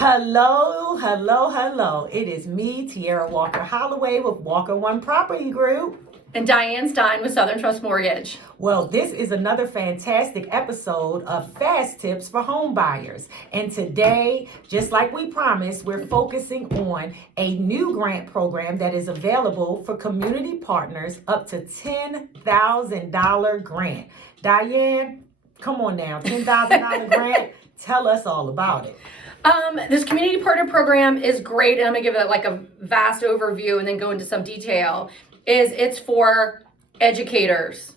Hello, hello, hello. It is me, Tierra Walker Holloway with Walker One Property Group. And Diane Stein with Southern Trust Mortgage. Well, this is another fantastic episode of Fast Tips for Home Buyers. And today, just like we promised, we're focusing on a new grant program that is available for community partners, up to $10,000 grant. Diane, come on now, $10,000 grant. Tell us all about it. This community partner program is great, and I'm going to give it like a vast overview and then go into some detail. It's for educators,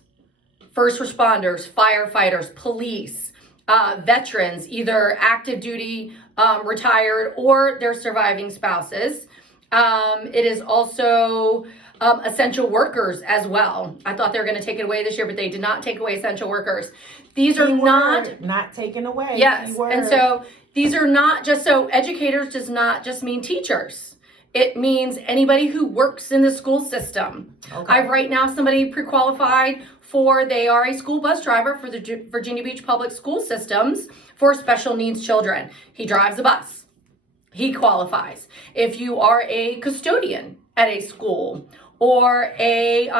first responders, firefighters, police, veterans, either active duty, retired, or their surviving spouses. It is also essential workers as well. I thought they were going to take it away this year, but they did not take away essential workers. These are not taken away. Yes, Keyword. And so these are not just, so educators does not just mean teachers. It means anybody who works in the school system. Okay. I have right now somebody pre-qualified for, they are a school bus driver for the Virginia Beach Public School Systems for special needs children. He drives a bus. He qualifies. If you are a custodian at a school or a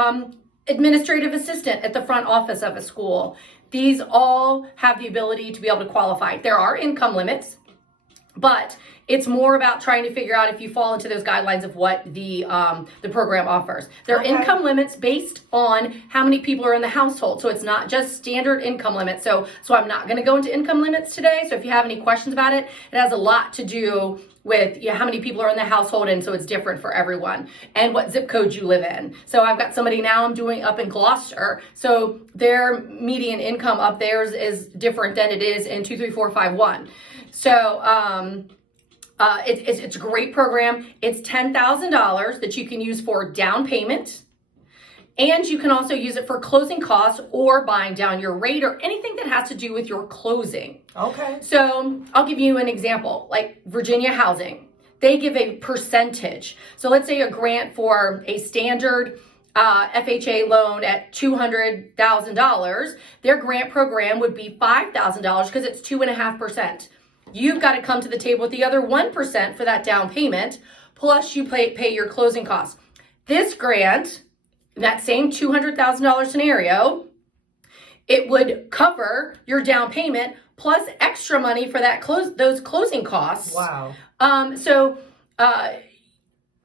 administrative assistant at the front office of a school, these all have the ability to be able to qualify. There are income limits, but it's more about trying to figure out if you fall into those guidelines of what the program offers. There are income limits based on how many people are in the household. So it's not just standard income limits. So I'm not going to go into income limits today. So if you have any questions about it, it has a lot to do with how many people are in the household, and so it's different for everyone, and what zip code you live in. So I've got somebody now I'm doing up in Gloucester, so their median income up theirs is different than it is in 23451. So it's a great program. It's $10,000 that you can use for down payment. And you can also use it for closing costs or buying down your rate or anything that has to do with your closing. Okay. So I'll give you an example, like Virginia Housing. They give a percentage. So let's say a grant for a standard FHA loan at $200,000. Their grant program would be $5,000 because it's 2.5%. You've got to come to the table with the other 1% for that down payment, plus you pay your closing costs. This grant, that same $200,000 scenario, it would cover your down payment plus extra money for that those closing costs. Wow. So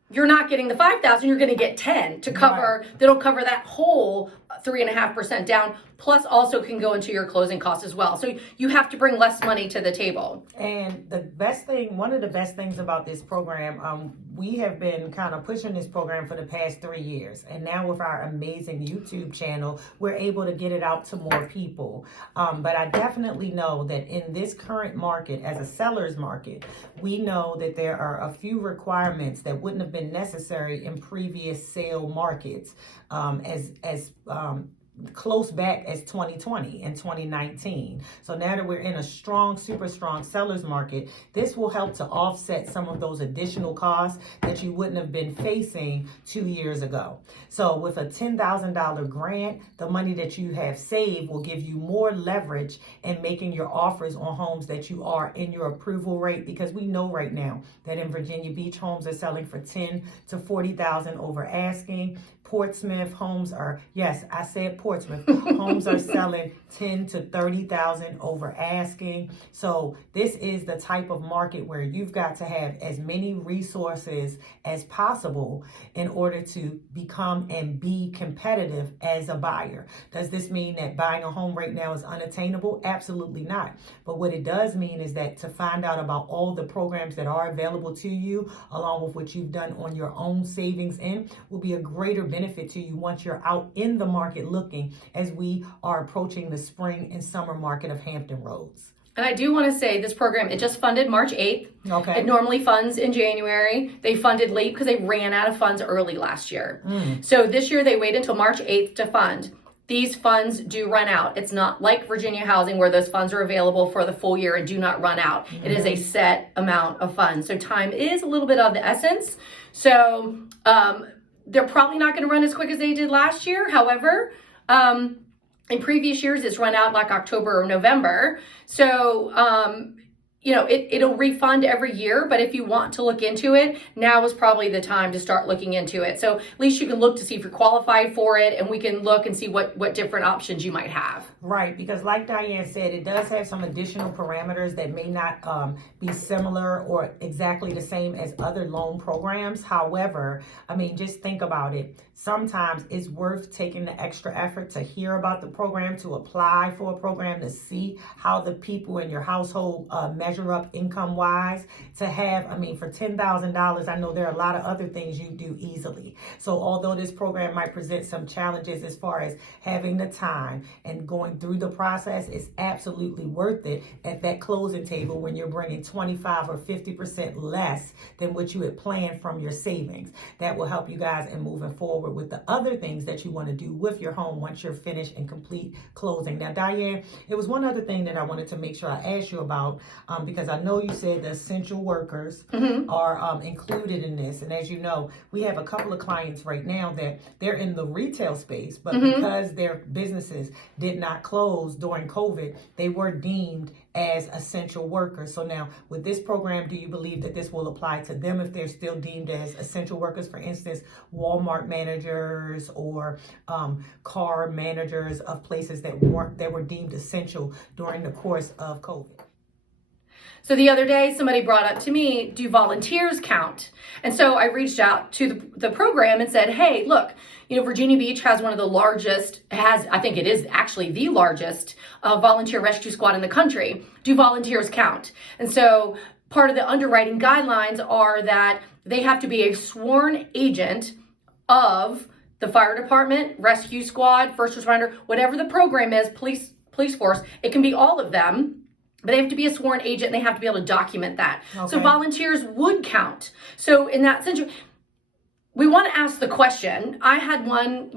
you're not getting the $5,000, you're going to get 10 to cover. Right. That'll cover that whole 3.5% down, plus also can go into your closing costs as well. So you have to bring less money to the table. And the best thing, one of the best things about this program, we have been kind of pushing this program for the past 3 years. And now with our amazing YouTube channel, we're able to get it out to more people. But I definitely know that in this current market, as a seller's market, we know that there are a few requirements that wouldn't have been necessary in previous sale markets, as close back as 2020 and 2019. So now that we're in a strong, super strong seller's market, this will help to offset some of those additional costs that you wouldn't have been facing 2 years ago. So with a $10,000 grant, the money that you have saved will give you more leverage in making your offers on homes that you are in your approval rate, because we know right now that in Virginia Beach, homes are selling for $10,000 to $40,000 over asking. Portsmouth homes are, yes, I said Portsmouth, homes are selling $10,000 to $30,000 over asking. So this is the type of market where you've got to have as many resources as possible in order to become and be competitive as a buyer. Does this mean that buying a home right now is unattainable? Absolutely not. But what it does mean is that to find out about all the programs that are available to you, along with what you've done on your own savings end, will be a greater benefit to you once you're out in the market looking, as we are approaching the spring and summer market of Hampton Roads. And I do want to say this program, it just funded March 8th. Okay. It normally funds in January. They funded late because they ran out of funds early last year. So this year they waited until March 8th to fund. These funds do run out. It's not like Virginia Housing where those funds are available for the full year and do not run out. It is a set amount of funds. So time is a little bit of the essence. So they're probably not going to run as quick as they did last year. However, in previous years, it's run out like October or November. So it'll refund every year, but if you want to look into it, now is probably the time to start looking into it. So at least you can look to see if you're qualified for it, and we can look and see what different options you might have. Right, because like Diane said, it does have some additional parameters that may not be similar or exactly the same as other loan programs. However, just think about it. Sometimes it's worth taking the extra effort to hear about the program, to apply for a program, to see how the people in your household measure up income-wise, to have, for $10,000, I know there are a lot of other things you do easily. So although this program might present some challenges as far as having the time and going through the process, it's absolutely worth it at that closing table when you're bringing 25 or 50% less than what you had planned from your savings. That will help you guys in moving forward with the other things that you want to do with your home once you're finished and complete closing. Now, Diane, it was one other thing that I wanted to make sure I asked you about, because I know you said the essential workers are included in this. And as you know, we have a couple of clients right now that they're in the retail space, but because their businesses did not close during COVID, they were deemed as essential workers. So now with this program, do you believe that this will apply to them if they're still deemed as essential workers? For instance, Walmart managers or car managers of places that were deemed essential during the course of COVID. So the other day, somebody brought up to me, do volunteers count? And so I reached out to the program and said, hey, look, Virginia Beach has one of the largest, I think it is actually the largest volunteer rescue squad in the country. Do volunteers count? And so part of the underwriting guidelines are that they have to be a sworn agent of the fire department, rescue squad, first responder, whatever the program is, police force. It can be all of them. But they have to be a sworn agent and they have to be able to document that. Okay. So volunteers would count. So in that sense, we want to ask the question. I had one,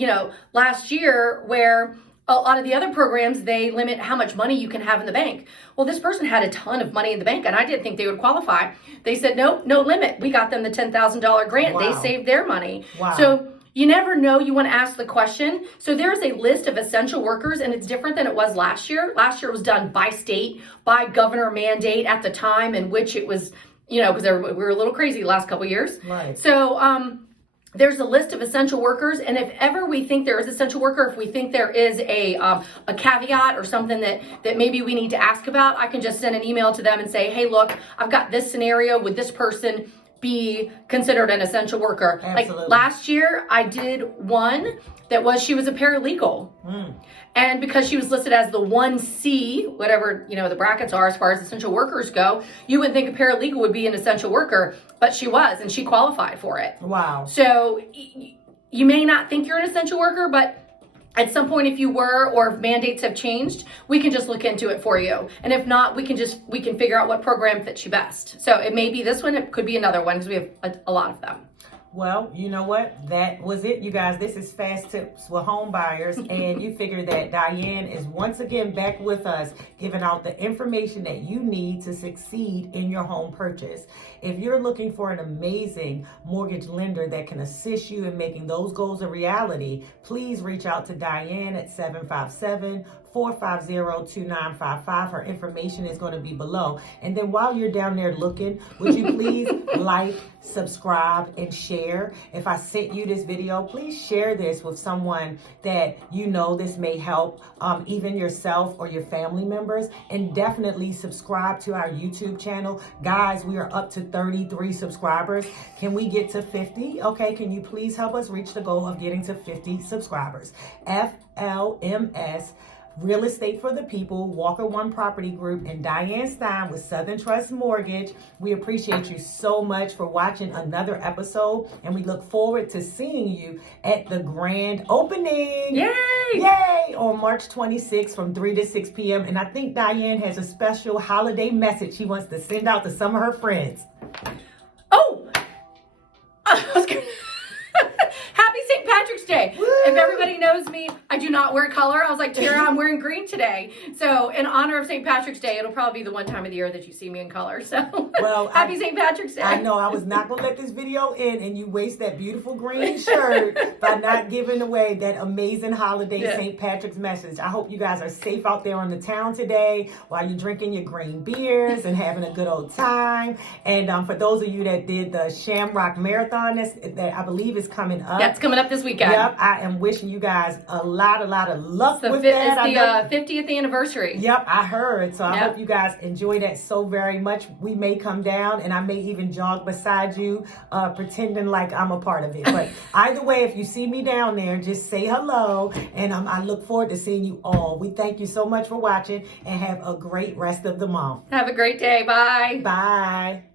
last year where a lot of the other programs, they limit how much money you can have in the bank. Well, this person had a ton of money in the bank and I didn't think they would qualify. They said, no limit. We got them the $10,000 grant. Wow. They saved their money. Wow. So you never know. You want to ask the question. So there's a list of essential workers, and it's different than it was last year. Last year it was done by state, by governor mandate at the time in which it was, because we were a little crazy the last couple of years. Right. So there's a list of essential workers, and if ever we think there is an essential worker, if we think there is a caveat or something that maybe we need to ask about, I can just send an email to them and say, hey, look, I've got this scenario with this person be considered an essential worker. Absolutely. Like last year, I did one that was, she was a paralegal. And because she was listed as the 1C, whatever, the brackets are as far as essential workers go, you would think a paralegal would be an essential worker, but she was, and she qualified for it. Wow. So you may not think you're an essential worker, but at some point, if you were, or if mandates have changed, we can just look into it for you. And if not, we can figure out what program fits you best. So it may be this one, it could be another one, because we have a lot of them. Well, you know what? That was it, you guys. This is Fast Tips with Homebuyers. And you figure that Diane is once again back with us, giving out the information that you need to succeed in your home purchase. If you're looking for an amazing mortgage lender that can assist you in making those goals a reality, please reach out to Diane at 757-450-2955. Her information is going to be below. And then while you're down there looking, would you please like, subscribe, and share? If I sent you this video, please share this with someone that this may help, even yourself or your family members. And definitely subscribe to our YouTube channel. Guys, we are up to 33 subscribers. Can we get to 50? Okay, can you please help us reach the goal of getting to 50 subscribers? FLMS, Real Estate for the People, Walker One Property Group, and Diane Stein with Southern Trust Mortgage. We appreciate you so much for watching another episode, and we look forward to seeing you at the grand opening. Yay! Yay! On March 26th from 3 to 6 p.m. And I think Diane has a special holiday message she wants to send out to some of her friends. Oh! Happy St. Patrick's Day! Woo! If everybody knows me. I do not wear color. I was like, Tierra, I'm wearing green today. So in honor of St. Patrick's Day, it'll probably be the one time of the year that you see me in color. So Well, happy St. Patrick's Day. I know I was not going to let this video end and you waste that beautiful green shirt by not giving away that amazing holiday St. Patrick's message. I hope you guys are safe out there on the town today while you're drinking your green beers and having a good old time. And for those of you that did the Shamrock Marathon that I believe is coming up. That's coming up this weekend. Yep, I am wishing you guys a lot of luck with that. It's the 50th anniversary. Yep, I heard. So I hope you guys enjoy that so very much. We may come down and I may even jog beside you, pretending like I'm a part of it. But either way, if you see me down there, just say hello. And I look forward to seeing you all. We thank you so much for watching and have a great rest of the month. Have a great day. Bye. Bye.